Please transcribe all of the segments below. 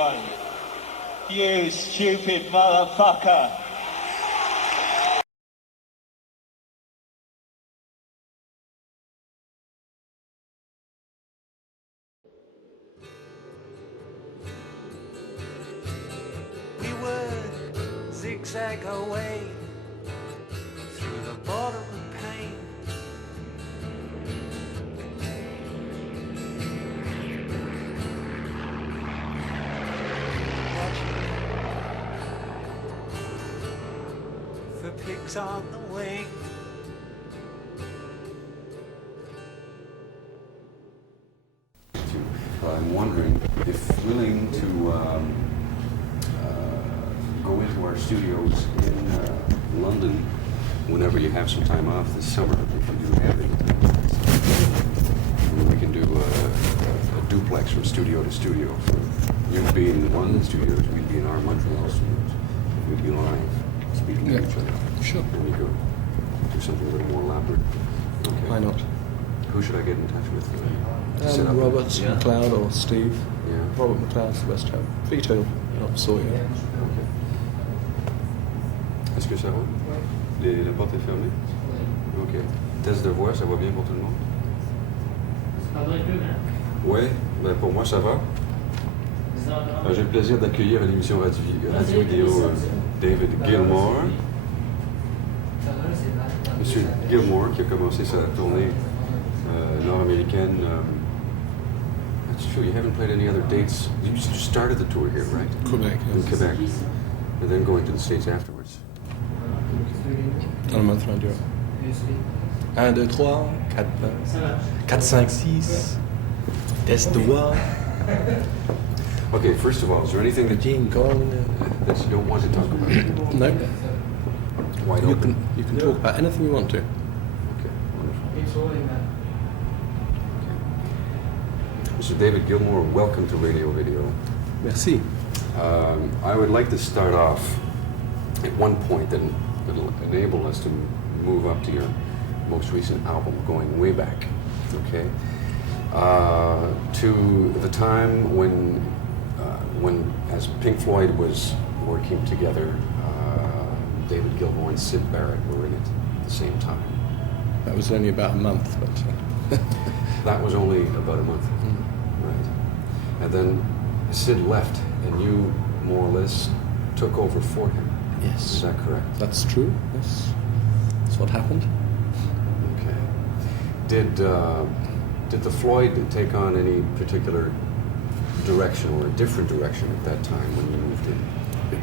one. You stupid motherfucker. We would zigzag our way through the border of pain. For pigs on the wing. I'm wondering if willing to go into our studios in London whenever you have some time off this summer, if you do have it. We can do a duplex from studio to studio. You'd be in one of the studios, we'd be in our Montreal studios. We'd be live, speaking to each other. Sure. And we go do something a little more elaborate. Okay. Why not? Who should I get in touch with? Set up Robert McLeod or Steve. Yeah. Robert McLeod's the best to have. Vito, not Sawyer. Ok. Est-ce que ça va? La porte est fermée? Ok. Test de voix, ça va bien pour tout le monde? Oui, ben pour moi ça va. J'ai le plaisir d'accueillir à l'émission radio-vidéo David Gilmour. Monsieur Gilmour qui a commencé sa tournée nord-américaine. That's true, you haven't played any other dates. You just started the tour here, right? Quebec, In yes. Quebec. And then going to the States afterwards. Dans le month around Europe. 1, 2, 3, 4, 4, 5, 6. Test de voix. Okay, first of all, is there anything that you don't want to talk about? No. Wide You open. can talk about anything you want to. Okay, wonderful. Mr. David Gilmour, welcome to Radio Video. Merci. I would like to start off at one point that'll enable us to move up to your most recent album, going way back, okay? To the time when as Pink Floyd was working together, David Gilmour and Syd Barrett were in it at the same time. That was only about a month, but That was only about a month. Right. And then Syd left and you more or less took over for him. yes, Is that correct? that's true. Yes, that's what happened. Okay. Did the Floyd take on any particular direction or a different direction at that time when you moved in?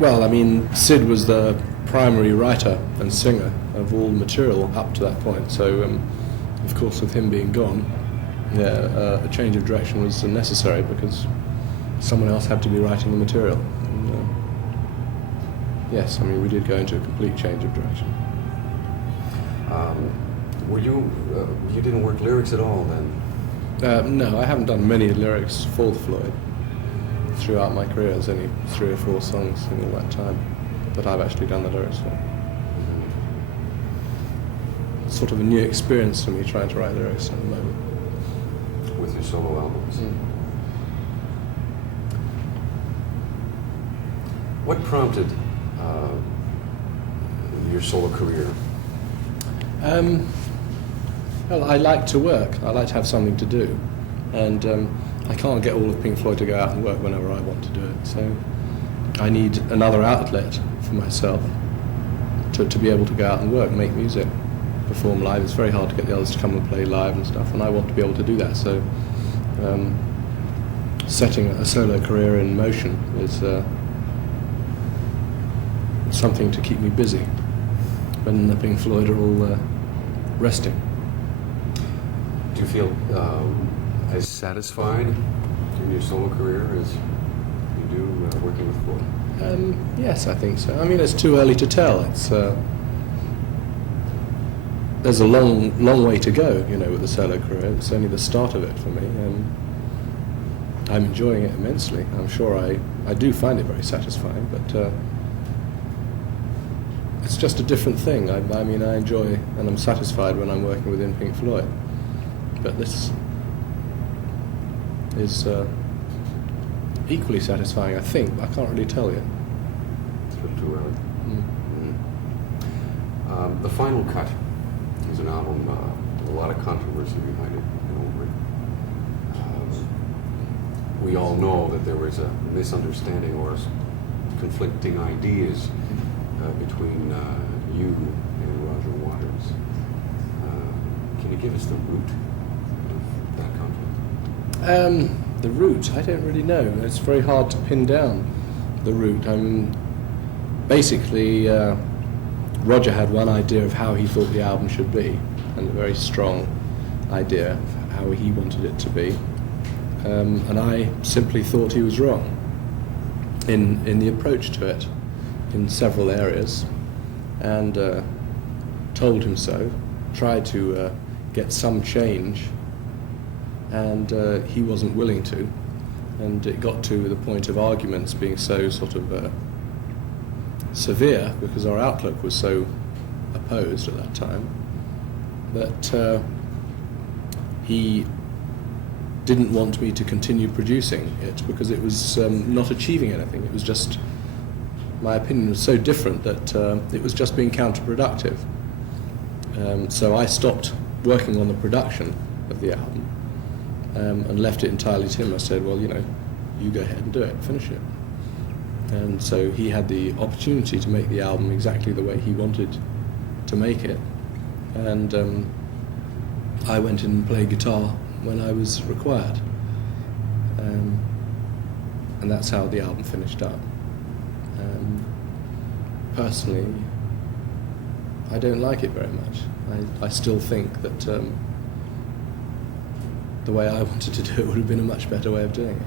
Well, I mean, Syd was the primary writer and singer of all the material up to that point. So, of course, with him being gone, a change of direction was necessary because someone else had to be writing the material. And, yes, I mean, we did go into a complete change of direction. Were you didn't work lyrics at all then? No, I haven't done many lyrics for the Floyd throughout my career. There's only 3 or 4 songs in all that time that I've actually done the lyrics for. It's sort of a new experience for me trying to write lyrics at the moment. With your solo albums? What prompted your solo career? Well, I like to work. I like to have something to do. And I can't get all of Pink Floyd to go out and work whenever I want to do it. So I need another outlet for myself to be able to go out and work, make music, perform live. It's very hard to get the others to come and play live and stuff, and I want to be able to do that. So setting a solo career in motion is something to keep me busy when the Pink Floyd are all resting. Do you feel as satisfied in your solo career as you do working with Floyd? Yes, I think so. I mean, it's too early to tell. It's there's a long way to go, with the solo career. It's only the start of it for me, and I'm enjoying it immensely. I'm sure I do find it very satisfying, but it's just a different thing. I mean, I enjoy and I'm satisfied when I'm working within Pink Floyd, but this is equally satisfying, I think, but I can't really tell you. It's a bit too early. The Final Cut is an album with a lot of controversy behind it. We all know that there was a misunderstanding or conflicting ideas between you and Roger Waters. Can you give us the root of that conflict? The root, I don't really know. It's very hard to pin down the root. I mean, basically, Roger had one idea of how he thought the album should be, and a very strong idea of how he wanted it to be. And I simply thought he was wrong in the approach to it in several areas, and told him so, tried to get some change, and he wasn't willing to, and it got to the point of arguments being so sort of severe, because our outlook was so opposed at that time, that he didn't want me to continue producing it because it was not achieving anything. It was just, my opinion was so different that it was just being counterproductive. So I stopped working on the production of the album and left it entirely to him. I said, well, you know, you go ahead and do it, finish it. And so he had the opportunity to make the album exactly the way he wanted to make it. And I went in and played guitar when I was required. And that's how the album finished up. Personally, I don't like it very much. I still think that the way I wanted to do it would have been a much better way of doing it.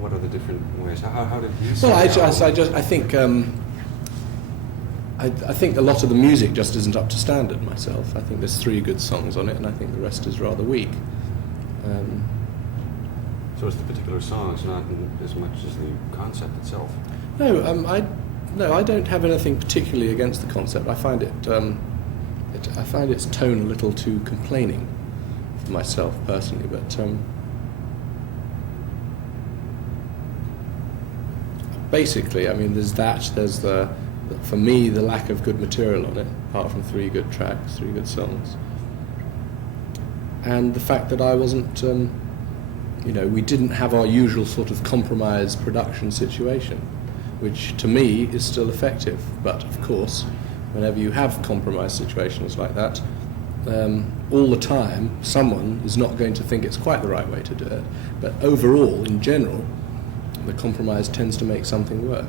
What are the different ways? How did you see well, I think a lot of the music just isn't up to standard myself. I think there's 3 good songs on it, and I think the rest is rather weak. So it's the particular songs, not as much as the concept itself? No, I don't have anything particularly against the concept. I find it, I find its tone a little too complaining for myself personally, but basically, I mean, there's for me, the lack of good material on it, apart from 3 good tracks, 3 good songs. And the fact that I wasn't, we didn't have our usual sort of compromise production situation, which to me is still effective. But of course, whenever you have compromise situations like that, all the time, someone is not going to think it's quite the right way to do it. But overall, in general, the compromise tends to make something work.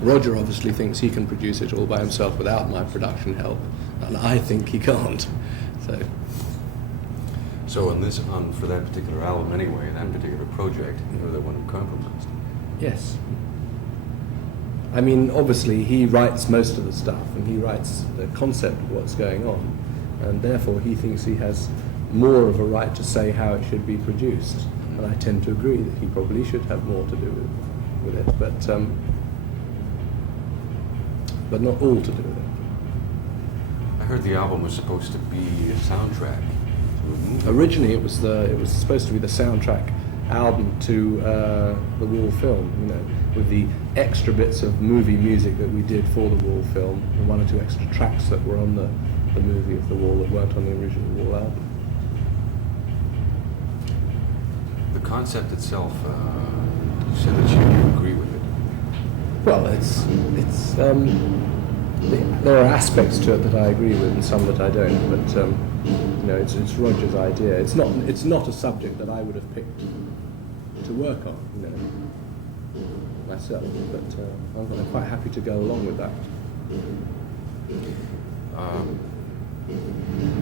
Roger obviously thinks he can produce it all by himself without my production help, and I think he can't. So for that particular album anyway, that particular project, you were the one who compromised. Yes. I mean, obviously he writes most of the stuff, and he writes the concept of what's going on, and therefore he thinks he has more of a right to say how it should be produced. And I tend to agree that he probably should have more to do with it, but not all to do with it. I heard the album was supposed to be a soundtrack to a movie. Originally, it was supposed to be the soundtrack album to the Wall film, with the extra bits of movie music that we did for the Wall film, and 1 or 2 extra tracks that were on the movie of the Wall that weren't on the original Wall album. The concept itself, you said that you agree with it. Well, there are aspects to it that I agree with and some that I don't, but it's Roger's idea. It's not a subject that I would have picked to work on, myself, but I'm quite happy to go along with that.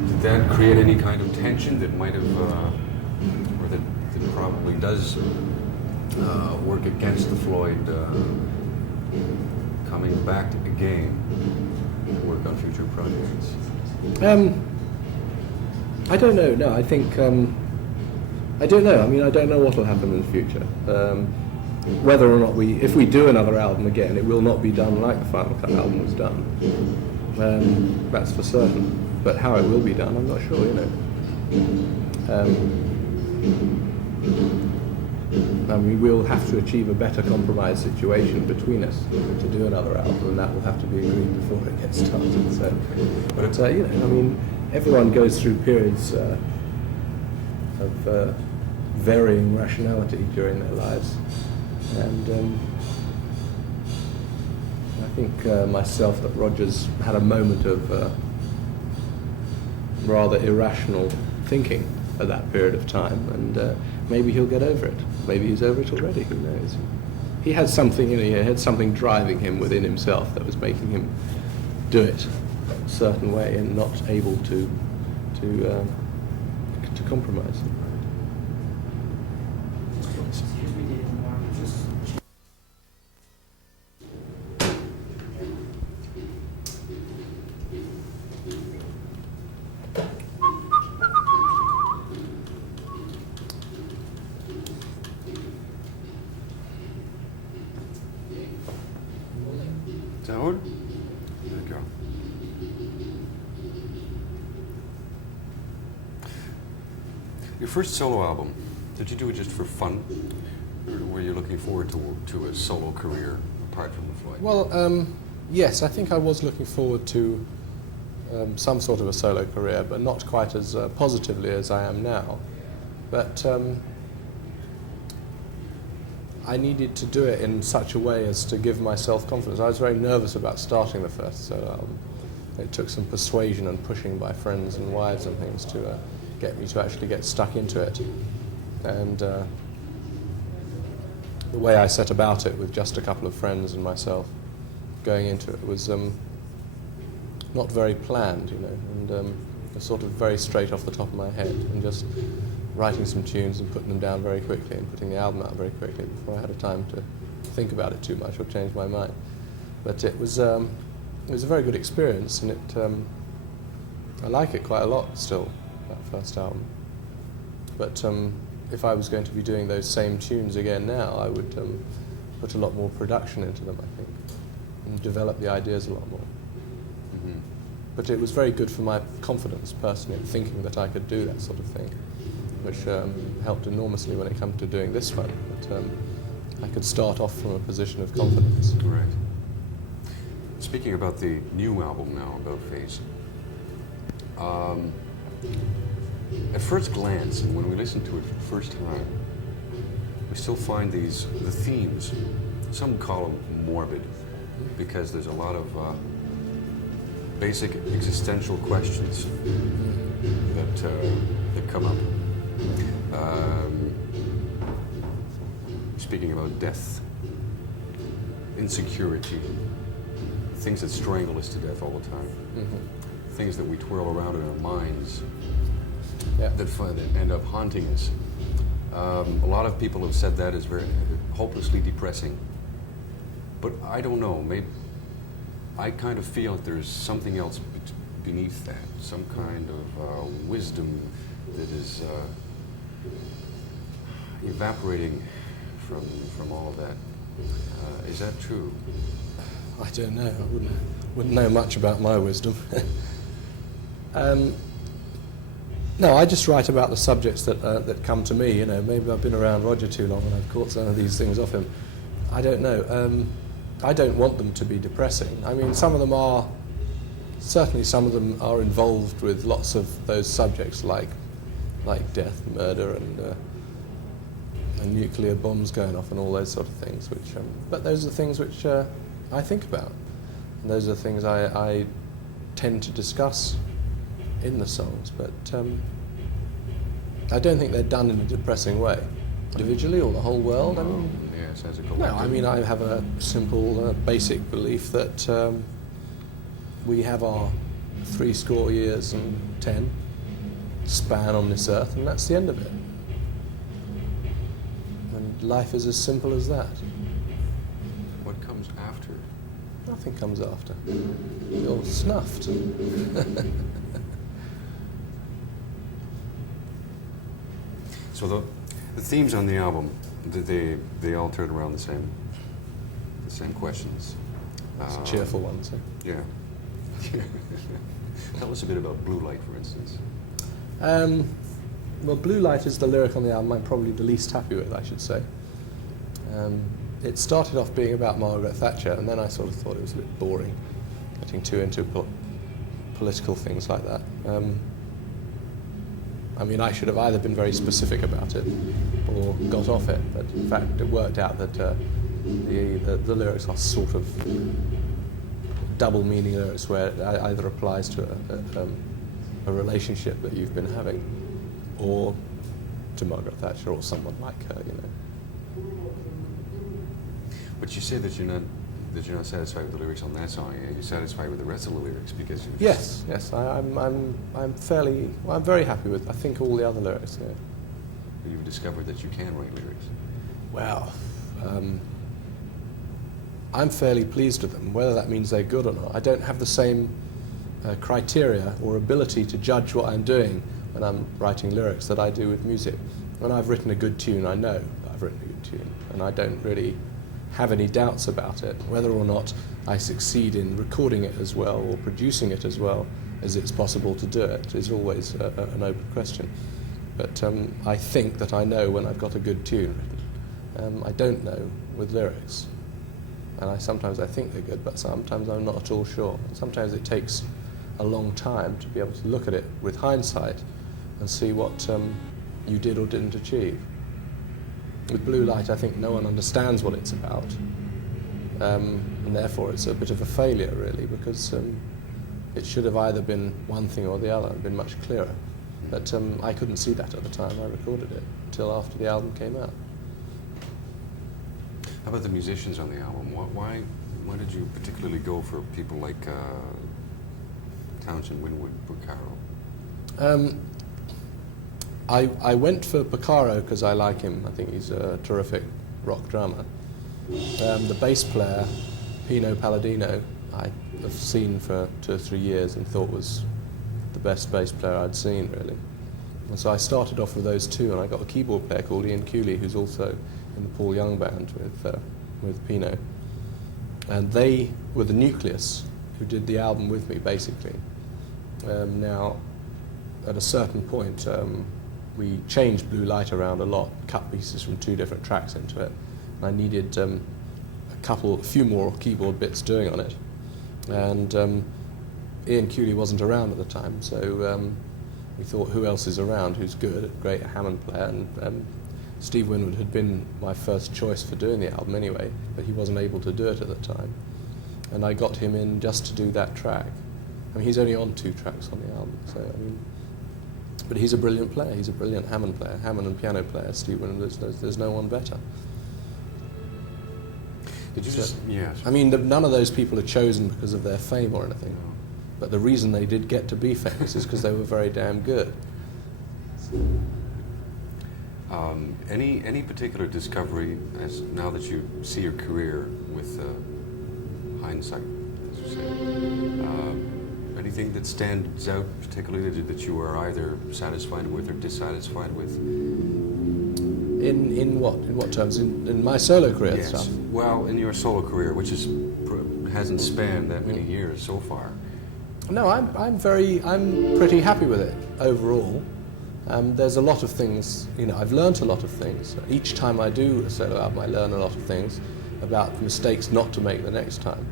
Did that create any kind of tension that might have, or that probably does work against the Floyd coming back to the game to work on future projects? I don't know. No, I think I don't know. I mean, I don't know what will happen in the future. Whether or not if we do another album again, it will not be done like the Final Cut album was done. That's for certain. But how it will be done, I'm not sure. I mean, we'll have to achieve a better compromise situation between us to do another album, and that will have to be agreed before it gets started. So, but you know, I mean, everyone goes through periods of varying rationality during their lives, and I think myself that Roger's had a moment of rather irrational thinking at that period of time, and maybe he'll get over it. Maybe he's over it already, who knows. He had something, you know, he had something driving him within himself that was making him do it a certain way and not able to compromise. Excuse me, David Gilmour. Is that one? There you go. Your first solo album, did you do it just for fun? Or were you looking forward to a solo career apart from the Floyd? Well, yes, I think I was looking forward to some sort of a solo career, but not quite as positively as I am now. But I needed to do it in such a way as to give myself confidence. I was very nervous about starting the first solo album. It took some persuasion and pushing by friends and wives and things to get me to actually get stuck into it. And the way I set about it with just a couple of friends and myself going into it was not very planned, you know, and sort of very straight off the top of my head, and just writing some tunes and putting them down very quickly and putting the album out very quickly before I had a time to think about it too much or change my mind. But it was a very good experience, and I like it quite a lot still, that first album. But if I was going to be doing those same tunes again now, I would put a lot more production into them, I think, and develop the ideas a lot more. Mm-hmm. But it was very good for my confidence personally, thinking that I could do that sort of thing, which helped enormously when it came to doing this one. But I could start off from a position of confidence. Right. Speaking about the new album now, About Face, at first glance, and when we listen to it for the first time, we still find the themes, some call them morbid, because there's a lot of basic existential questions that come up. Speaking about death, insecurity, things that strangle us to death all the time, things that we twirl around in our minds, that end up haunting us. A lot of people have said that is very hopelessly depressing, but I don't know, maybe I kind of feel that there's something else beneath that, some kind of wisdom that is evaporating from all of that. Is that true? I don't know. I wouldn't know much about my wisdom. No, I just write about the subjects that come to me. You know, maybe I've been around Roger too long and I've caught some of these things off him. I don't know. I don't want them to be depressing. I mean, some of them are. Certainly, some of them are involved with lots of those subjects, like death, murder, and nuclear bombs going off, and all those sort of things. But those are things which I think about, and those are things I tend to discuss in the songs. But I don't think they're done in a depressing way, individually or the whole world. I mean, yes, as a collective. no, I mean I have a simple, basic belief that we have our 70 years and 10 span on this earth, and that's the end of it. And life is as simple as that. What comes after? Nothing comes after. You're snuffed. So the themes on the album, they all turn around the same questions. It's cheerful ones. Yeah. Tell us a bit about Blue Light, for instance. Well, Blue Light is the lyric on the album I'm probably the least happy with, I should say. It started off being about Margaret Thatcher, and then I sort of thought it was a bit boring, getting too into political things like that. I mean, I should have either been very specific about it or got off it, but in fact it worked out that the lyrics are sort of double meaning lyrics, where it either applies to a relationship that you've been having, or to Margaret Thatcher or someone like her, you know. But you say that you're not satisfied with the lyrics on that song. Are you satisfied with the rest of the lyrics because you? Yes, I'm very happy with, I think, all the other lyrics. Yeah. You've discovered that you can write lyrics. Well, I'm fairly pleased with them. Whether that means they're good or not, I don't have the same criteria or ability to judge what I'm doing when I'm writing lyrics that I do with music. When I've written a good tune, I know that I've written a good tune, and I don't really have any doubts about it. Whether or not I succeed in recording it as well or producing it as well as it's possible to do it is always an open question. But I think that I know when I've got a good tune written. I don't know with lyrics. And sometimes I think they're good, but sometimes I'm not at all sure. Sometimes it takes a long time to be able to look at it with hindsight and see what you did or didn't achieve. With Blue Light, I think no one understands what it's about, and therefore it's a bit of a failure, really, because it should have either been one thing or the other, and been much clearer. But I couldn't see that at the time I recorded it, till after the album came out. How about the musicians on the album? Why did you particularly go for people like Townshend, Winwood, Porcaro? I went for Porcaro because I like him. I think he's a terrific rock drummer. The bass player, Pino Palladino, I have seen for 2 or 3 years and thought was the best bass player I'd seen, really. And so I started off with those two, and I got a keyboard player called Ian Cooley, who's also in the Paul Young band with Pino. And they were the nucleus who did the album with me, basically. Now, at a certain point, we changed Blue Light around a lot, cut pieces from 2 different tracks into it, and I needed a few more keyboard bits doing on it. And Ian Cooley wasn't around at the time, so we thought, who else is around who's good, a great Hammond player? And Steve Winwood had been my first choice for doing the album anyway, but he wasn't able to do it at the time. And I got him in just to do that track. I mean, he's only on 2 tracks on the album, so I mean, but he's a brilliant player. He's a brilliant Hammond player, Hammond and piano player. Steve Winwood, there's no one better. Did you just? Yes. I mean, none of those people are chosen because of their fame or anything. But the reason they did get to be famous is because they were very damn good. Any particular discovery, as now that you see your career with hindsight, as you say, anything that stands out particularly that you are either satisfied with or dissatisfied with? In what terms? In my solo career Yes. stuff? Well, in your solo career, which hasn't spanned that many years so far. No, I'm pretty happy with it overall. There's a lot of things, I've learnt a lot of things. Each time I do a solo album, I learn a lot of things about mistakes not to make the next time.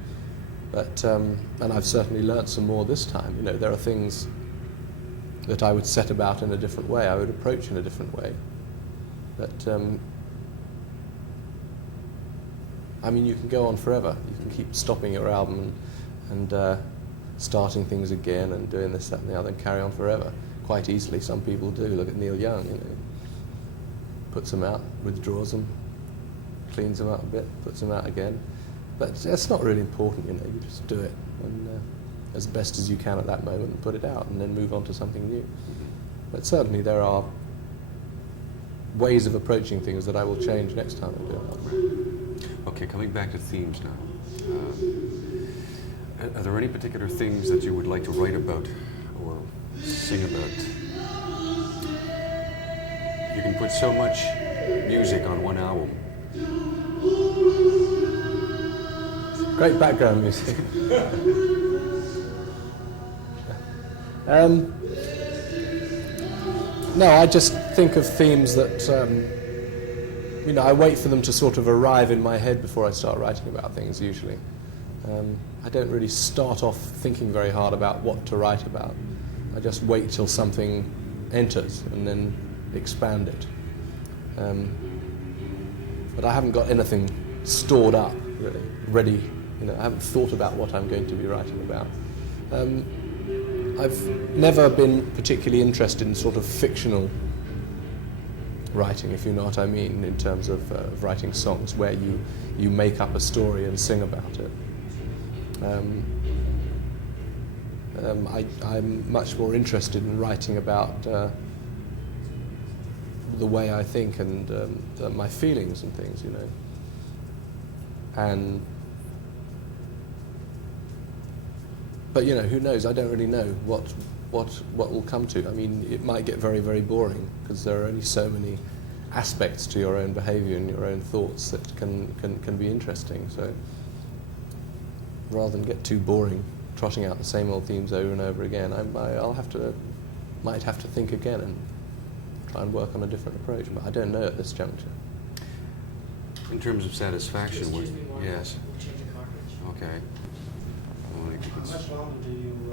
But and I've certainly learnt some more this time. There are things that I would set about in a different way. I would approach in a different way. But I mean, you can go on forever. You can keep stopping your album and starting things again and doing this, that, and the other, and carry on forever. Quite easily, some people do. Look at Neil Young, puts them out, withdraws them, cleans them out a bit, puts them out again. But that's not really important, you just do it and, as best as you can at that moment and put it out and then move on to something new. But certainly there are ways of approaching things that I will change next time I do it. Okay, coming back to themes now. Are there any particular things that you would like to write about or sing about? You can put so much music on one album. Great background music. No, I just think of themes that, you know, I wait for them to sort of arrive in my head before I start writing about things, usually. I don't really start off thinking very hard about what to write about. I just wait till something enters and then expand it. But I haven't got anything stored up, really, ready. You know, I haven't thought about what I'm going to be writing about. I've never been particularly interested in sort of fictional writing, if you know what I mean, in terms of writing songs where you make up a story and sing about it. I'm much more interested in writing about the way I think and my feelings and things, you know. But you know, who knows? I don't really know what will come to. I mean, it might get very, very boring because there are only so many aspects to your own behaviour and your own thoughts that can be interesting. So rather than get too boring, trotting out the same old themes over and over again, might have to think again and try and work on a different approach. But I don't know at this juncture. In terms of satisfaction, Excuse me, Mark. yes. We'll change the cartridge. Okay. How much longer do you...